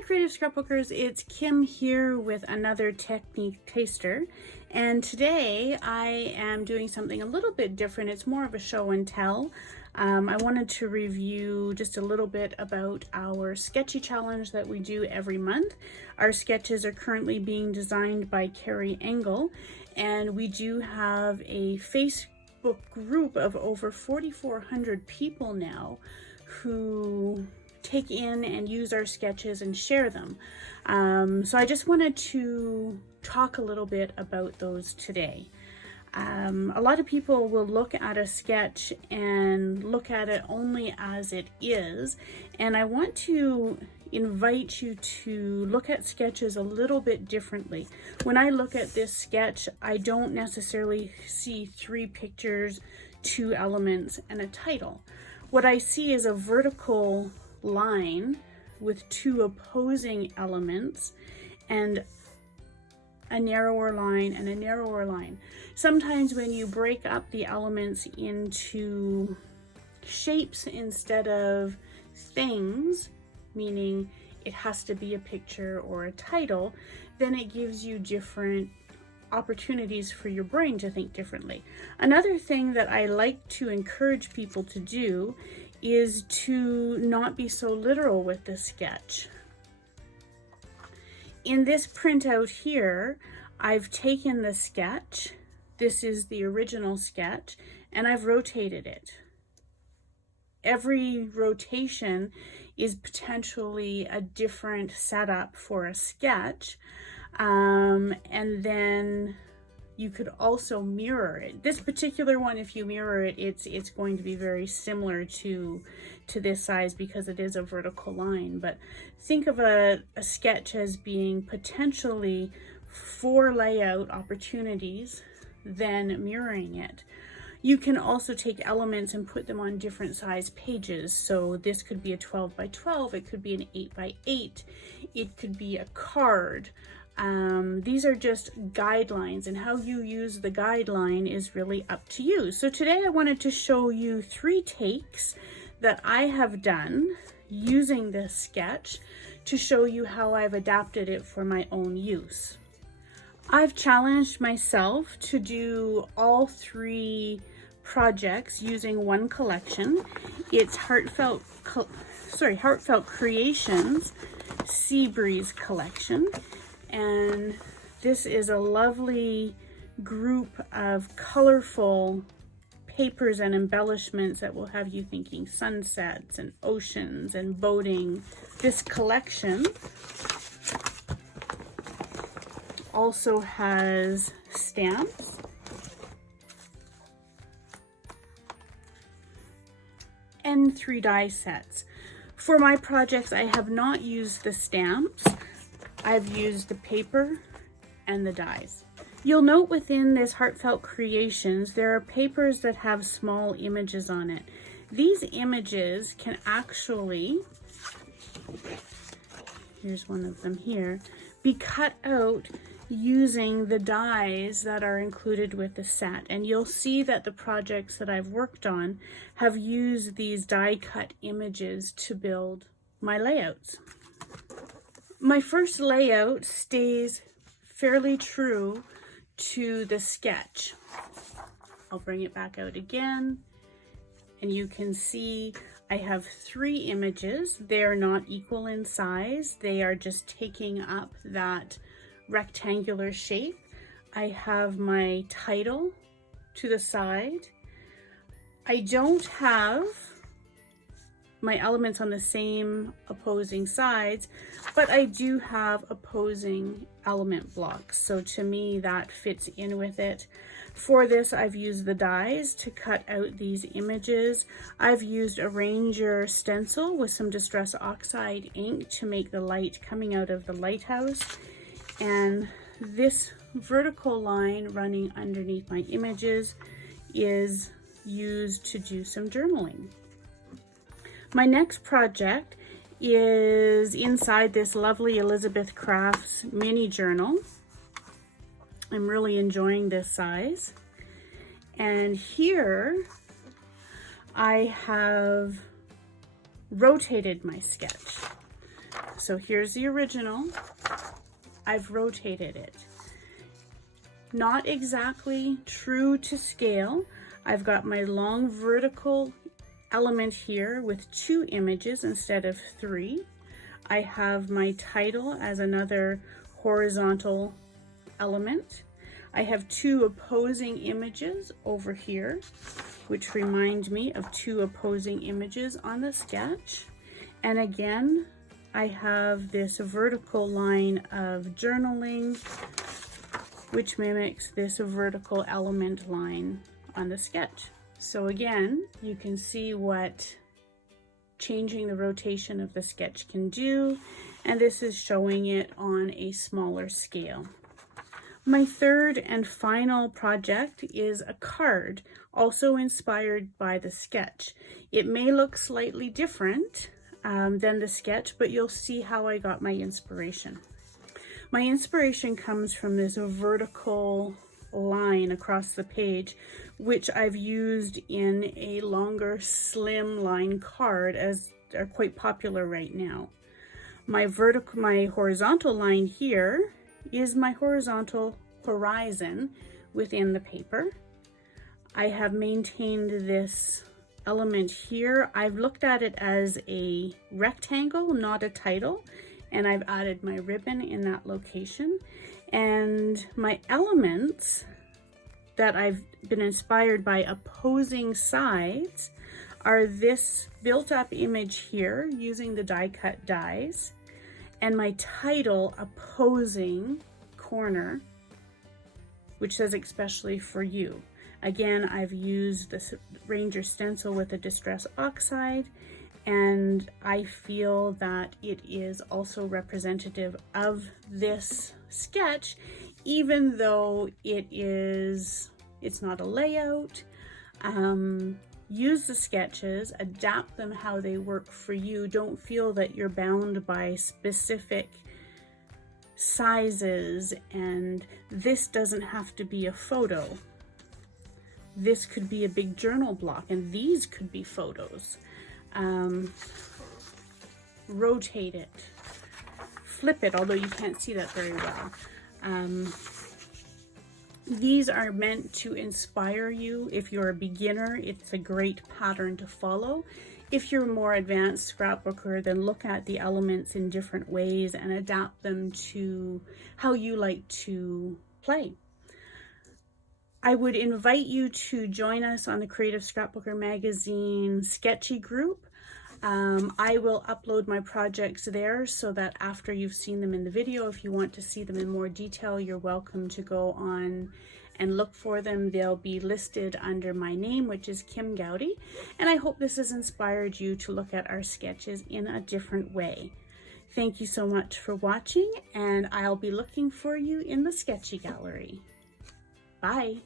Hi Creative Scrapbookers, it's Kim here with another technique taster, and today I am doing something a little bit different. It's more of a show and tell. I wanted to review just a little bit about our sketchy challenge that we do every month. Our sketches are currently being designed by Carrie Engel, and we do have a Facebook group of over 4,400 people now who take in and use our sketches and share them. So I just wanted to talk a little bit about those today. A lot of people will look at a sketch and look at it only as it is, and I want to invite you to look at sketches a little bit differently. When I look at this sketch, I don't necessarily see 3 pictures, 2 elements, and a title. What I see is a vertical line with 2 opposing elements and a narrower line and a narrower line. Sometimes when you break up the elements into shapes instead of things, meaning it has to be a picture or a title, then it gives you different opportunities for your brain to think differently. Another thing that I like to encourage people to do is to not be so literal with the sketch. In this printout here, I've taken the sketch, this is the original sketch, and I've rotated it. Every rotation is potentially a different setup for a sketch, and then you could also mirror it. This particular one, if you mirror it, it's going to be very similar to this size because it is a vertical line. But think of a sketch as being potentially 4 layout opportunities, then mirroring it. You can also take elements and put them on different size pages. So this could be a 12 by 12, it could be an 8 by 8, it could be a card. These are just guidelines, and how you use the guideline is really up to you. So today I wanted to show you 3 takes that I have done using this sketch to show you how I've adapted it for my own use. I've challenged myself to do all 3 projects using one collection. It's Heartfelt Creations Sea Breeze collection. And this is a lovely group of colorful papers and embellishments that will have you thinking sunsets and oceans and boating. This collection also has stamps and 3 die sets. For my projects, I have not used the stamps. I've used the paper and the dies. You'll note within this Heartfelt Creations, there are papers that have small images on it. These images can actually, here's one of them here, be cut out using the dies that are included with the set. And you'll see that the projects that I've worked on have used these die cut images to build my layouts. My first layout stays fairly true to the sketch. I'll bring it back out again, and you can see I have 3 images. They are not equal in size. They are just taking up that rectangular shape. I have my title to the side. I don't have my elements on the same opposing sides, but I do have opposing element blocks. So to me, that fits in with it. For this, I've used the dies to cut out these images. I've used a Ranger stencil with some Distress Oxide ink to make the light coming out of the lighthouse. And this vertical line running underneath my images is used to do some journaling. My next project is inside this lovely Elizabeth Crafts mini journal. I'm really enjoying this size. And here I have rotated my sketch. So here's the original. I've rotated it. Not exactly true to scale. I've got my long vertical element here with 2 images instead of 3. I have my title as another horizontal element. I have 2 opposing images over here, which remind me of 2 opposing images on the sketch. And again, I have this vertical line of journaling, which mimics this vertical element line on the sketch. So again, you can see what changing the rotation of the sketch can do, and this is showing it on a smaller scale. My third and final project is a card, also inspired by the sketch. It may look slightly different than the sketch, but you'll see how I got my inspiration. My inspiration comes from this vertical line across the page, which I've used in a longer slim line card, as are quite popular right now. My horizontal line here is my horizontal horizon within the paper. I have maintained this element here. I've looked at it as a rectangle, not a title, and I've added my ribbon in that location. And my elements that I've been inspired by opposing sides are this built-up image here using the die-cut dies, and my title opposing corner, which says especially for you. Again, I've used this Ranger stencil with a distress oxide, and I feel that it is also representative of this sketch, even though it's not a layout. Use the sketches, adapt them how they work for you. Don't feel that you're bound by specific sizes, and this doesn't have to be a photo. This could be a big journal block, and these could be photos. Rotate it, flip it, although you can't see that very well. These are meant to inspire you. If you're a beginner, it's a great pattern to follow. If you're a more advanced scrapbooker, then look at the elements in different ways and adapt them to how you like to play. I would invite you to join us on the Creative Scrapbooker Magazine Sketchy group. I will upload my projects there so that after you've seen them in the video, if you want to see them in more detail, you're welcome to go on and look for them. They'll be listed under my name, which is Kim Gowdy. And I hope this has inspired you to look at our sketches in a different way. Thank you so much for watching, and I'll be looking for you in the Sketchy Gallery. Bye.